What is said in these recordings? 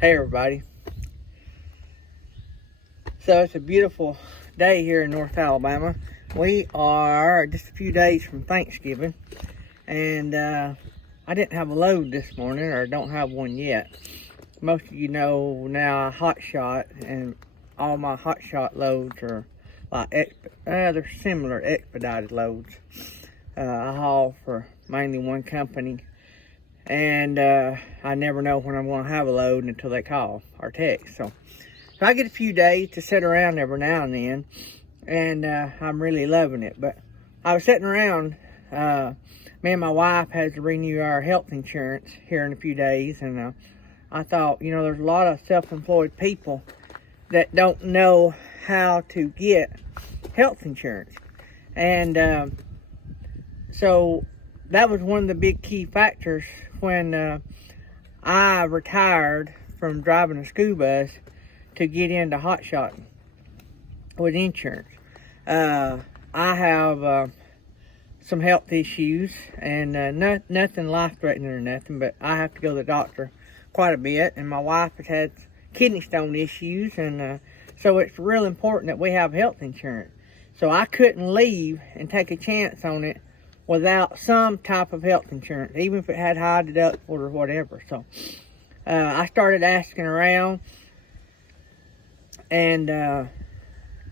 Hey everybody. So it's a beautiful day here in North Alabama. We are just a few days from Thanksgiving, and I didn't have a load this morning, or don't have one yet. Most of you know now I Hotshot, and all my Hotshot loads are like they're similar expedited loads. I haul for mainly one company, and I never know when I'm going to have a load until they call or text. So I get a few days to sit around every now and then, and I'm really loving it. But I was sitting around, me and my wife had to renew our health insurance here in a few days, and I thought, you know, there's a lot of self-employed people that don't know how to get health insurance. And so that was one of the big key factors when I retired from driving a school bus to get into Hotshot with insurance. I have some health issues, and nothing life-threatening or nothing, but I have to go to the doctor quite a bit, and my wife has had kidney stone issues, and so it's real important that we have health insurance. So I couldn't leave and take a chance on it without some type of health insurance, even if it had high deductible or whatever. So I started asking around, and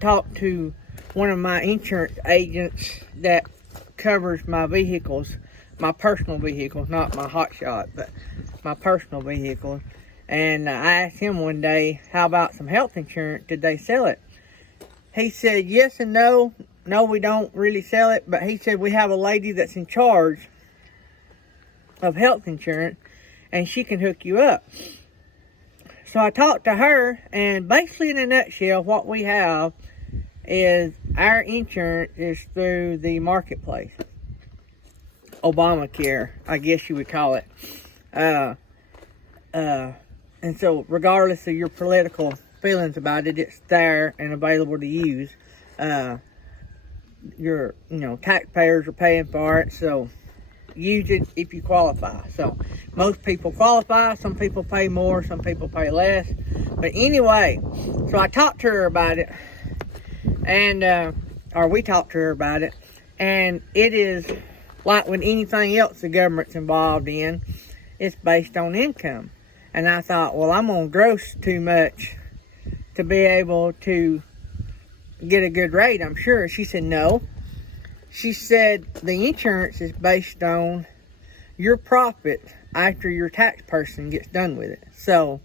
talked to one of my insurance agents that covers my vehicles, my personal vehicles, not my Hotshot, but my personal vehicles. And I asked him one day, how about some health insurance? Did they sell it? He said yes and no. No, we don't really sell it, but he said we have a lady that's in charge of health insurance, and she can hook you up. So I talked to her, and basically in a nutshell, what we have is our insurance is through the marketplace. Obamacare, I guess you would call it. And so regardless of your political feelings about it, it's there and available to use. Your taxpayers are paying for it, so use it if you qualify. So most people qualify, some people pay more, some people pay less. But anyway, so I talked to her about it, and or we talked to her about it, and it is like with anything else the government's involved in, it's based on income. And I thought, well, I'm gonna gross too much to be able to get a good rate, I'm sure. She said no. She said the insurance is based on your profit after your tax person gets done with it. So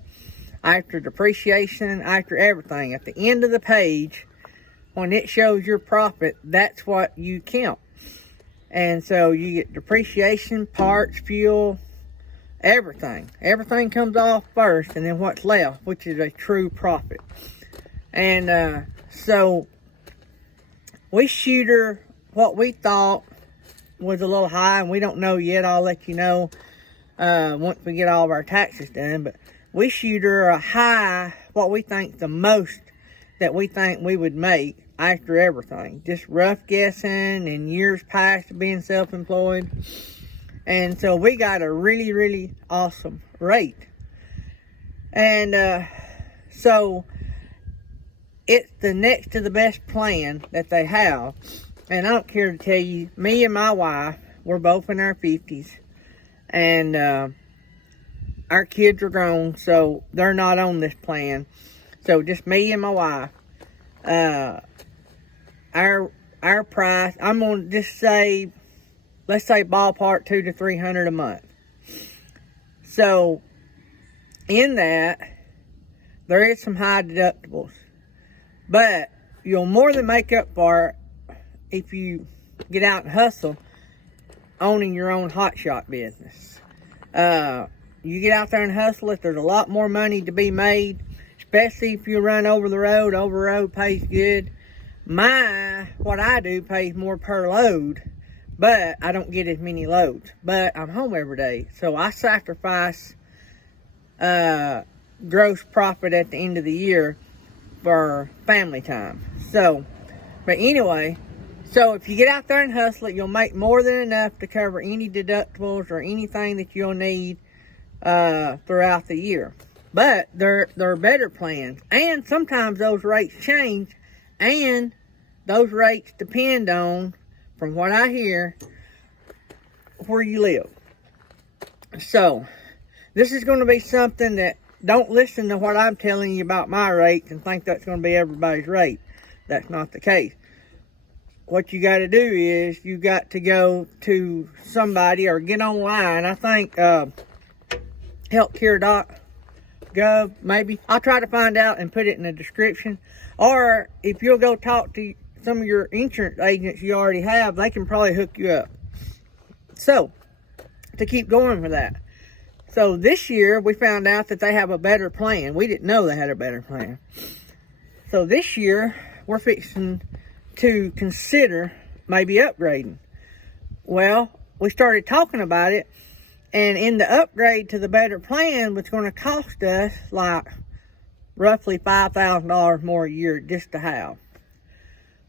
after depreciation, after everything, at the end of the page, when it shows your profit, that's what you count. And so you get depreciation, parts, fuel, everything. Everything comes off first, and then what's left, which is a true profit. And so we shoot her what we thought was a little high, and we don't know yet. I'll let you know once we get all of our taxes done. But we shoot her a high, what we think the most that we think we would make after everything. Just rough guessing and years past of being self-employed. And so we got a really, really awesome rate. And so it's the next to the best plan that they have. And I don't care to tell you, me and my wife, we're both in our 50s. And our kids are grown, so they're not on this plan. So just me and my wife. Our price, I'm going to just say, let's say ballpark $200 to $300 a month. So in that, there is some high deductibles. But you'll more than make up for it if you get out and hustle owning your own Hotshot business. You get out there and hustle it, there's a lot more money to be made, especially if you run over the road. Over the road pays good. What I do pays more per load, but I don't get as many loads. But I'm home every day, so I sacrifice gross profit at the end of the year for family time. So, but anyway, so if you get out there and hustle it, you'll make more than enough to cover any deductibles or anything that you'll need throughout the year. but they're better plans. And sometimes those rates change, and those rates depend on, from what I hear, where you live. So this is going to be something that, don't listen to what I'm telling you about my rates and think that's going to be everybody's rate. That's not the case. What you got to do is you got to go to somebody or get online. I think healthcare.gov, maybe. I'll try to find out and put it in the description. Or if you'll go talk to some of your insurance agents you already have, they can probably hook you up. So, to keep going with that. So this year, we found out that they have a better plan. We didn't know they had a better plan. So this year, we're fixing to consider maybe upgrading. Well, we started talking about it, and in the upgrade to the better plan was going to cost us like roughly $5,000 more a year just to have.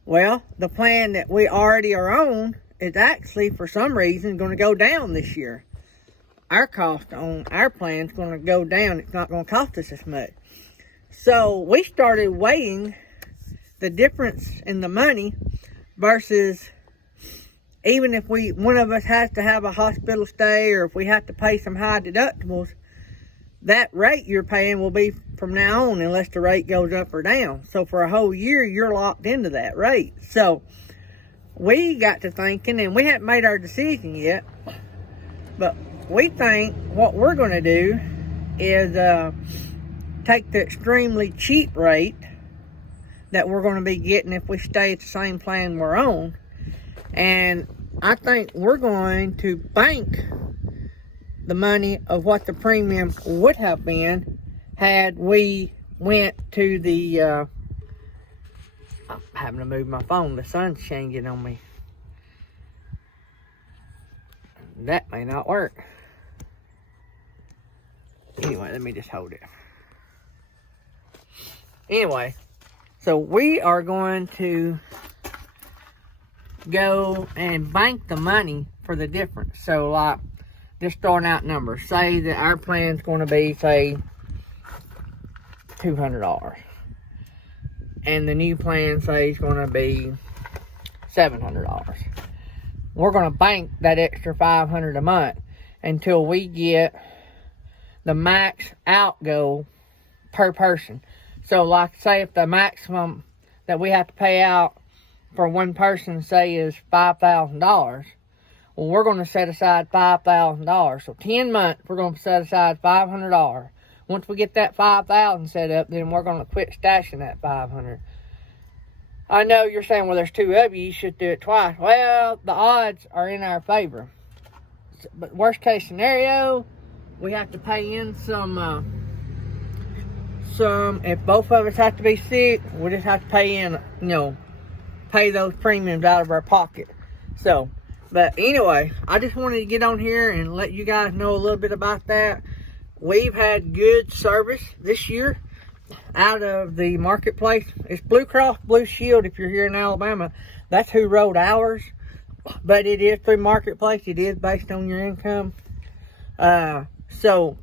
Well, the plan that we already are on is actually, for some reason, going to go down this year. Our cost on our plan is going to go down. It's not going to cost us as much. So we started weighing the difference in the money versus, even if one of us has to have a hospital stay, or if we have to pay some high deductibles, that rate you're paying will be from now on unless the rate goes up or down. So for a whole year, you're locked into that rate. So we got to thinking, and we haven't made our decision yet, but we think what we're going to do is take the extremely cheap rate that we're going to be getting if we stay at the same plan we're on. And I think we're going to bank the money of what the premium would have been had we went to the... I'm having to move my phone. The sun's changing on me. That may not work. Anyway, let me just hold it. Anyway, so we are going to go and bank the money for the difference. So, like, just throwing out numbers. Say that our plan's going to be, say, $200. And the new plan, say, is going to be $700. We're going to bank that extra $500 a month until we get the max outgo per person. So, like, say if the maximum that we have to pay out for one person, say, is $5,000, well, we're going to set aside $5,000. So 10 months, we're going to set aside $500. Once we get that $5,000 set up, then we're going to quit stashing that $500. I know you're saying, well, there's two of you, you should do it twice. Well, the odds are in our favor. But worst case scenario, we have to pay in some, if both of us have to be sick, we just have to pay in, pay those premiums out of our pocket. So, but anyway, I just wanted to get on here and let you guys know a little bit about that. We've had good service this year out of the marketplace. It's Blue Cross Blue Shield if you're here in Alabama. That's who wrote ours. But it is through marketplace. It is based on your income. So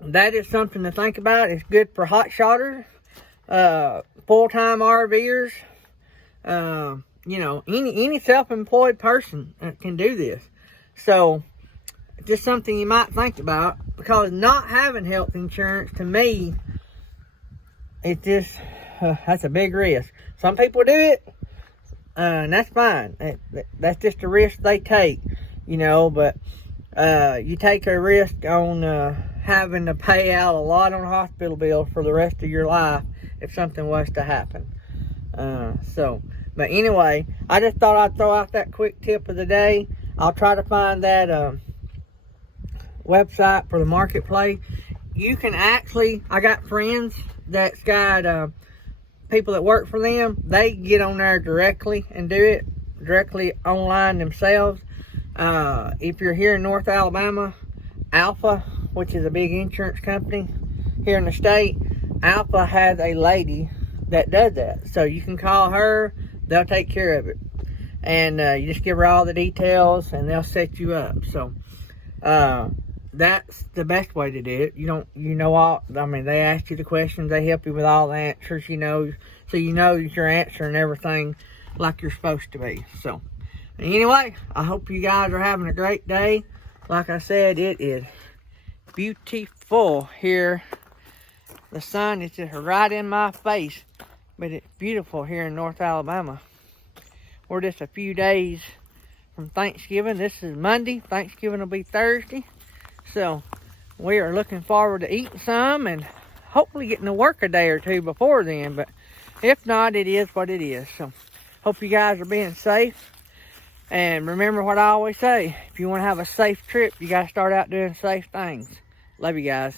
that is something to think about. It's good for Hotshotters, full-time RVers, any self-employed person can do this. So just something you might think about, because not having health insurance, to me, it just, that's a big risk. Some people do it, and that's fine. That's just a risk they take, but you take a risk on having to pay out a lot on hospital bills for the rest of your life if something was to happen. But anyway, I just thought I'd throw out that quick tip of the day. I'll try to find that website for the marketplace. You can actually, I got friends that's got people that work for them. They get on there directly and do it directly online themselves. If you're here in North Alabama, Alpha, which is a big insurance company here in the state, Alpha has a lady that does that. So you can call her, they'll take care of it. And you just give her all the details and they'll set you up. So that's the best way to do it. You know all, I mean, they ask you the questions, they help you with all the answers, you know, so you know that you're answering everything like you're supposed to be. So, anyway, I hope you guys are having a great day. Like I said, it is beautiful here. The sun is just right in my face, but it's beautiful here in North Alabama. We're just a few days from Thanksgiving. This is Monday. Thanksgiving will be Thursday. So we are looking forward to eating some and hopefully getting to work a day or two before then. But if not, it is what it is. So hope you guys are being safe. And remember what I always say, if you want to have a safe trip, you got to start out doing safe things. Love you guys.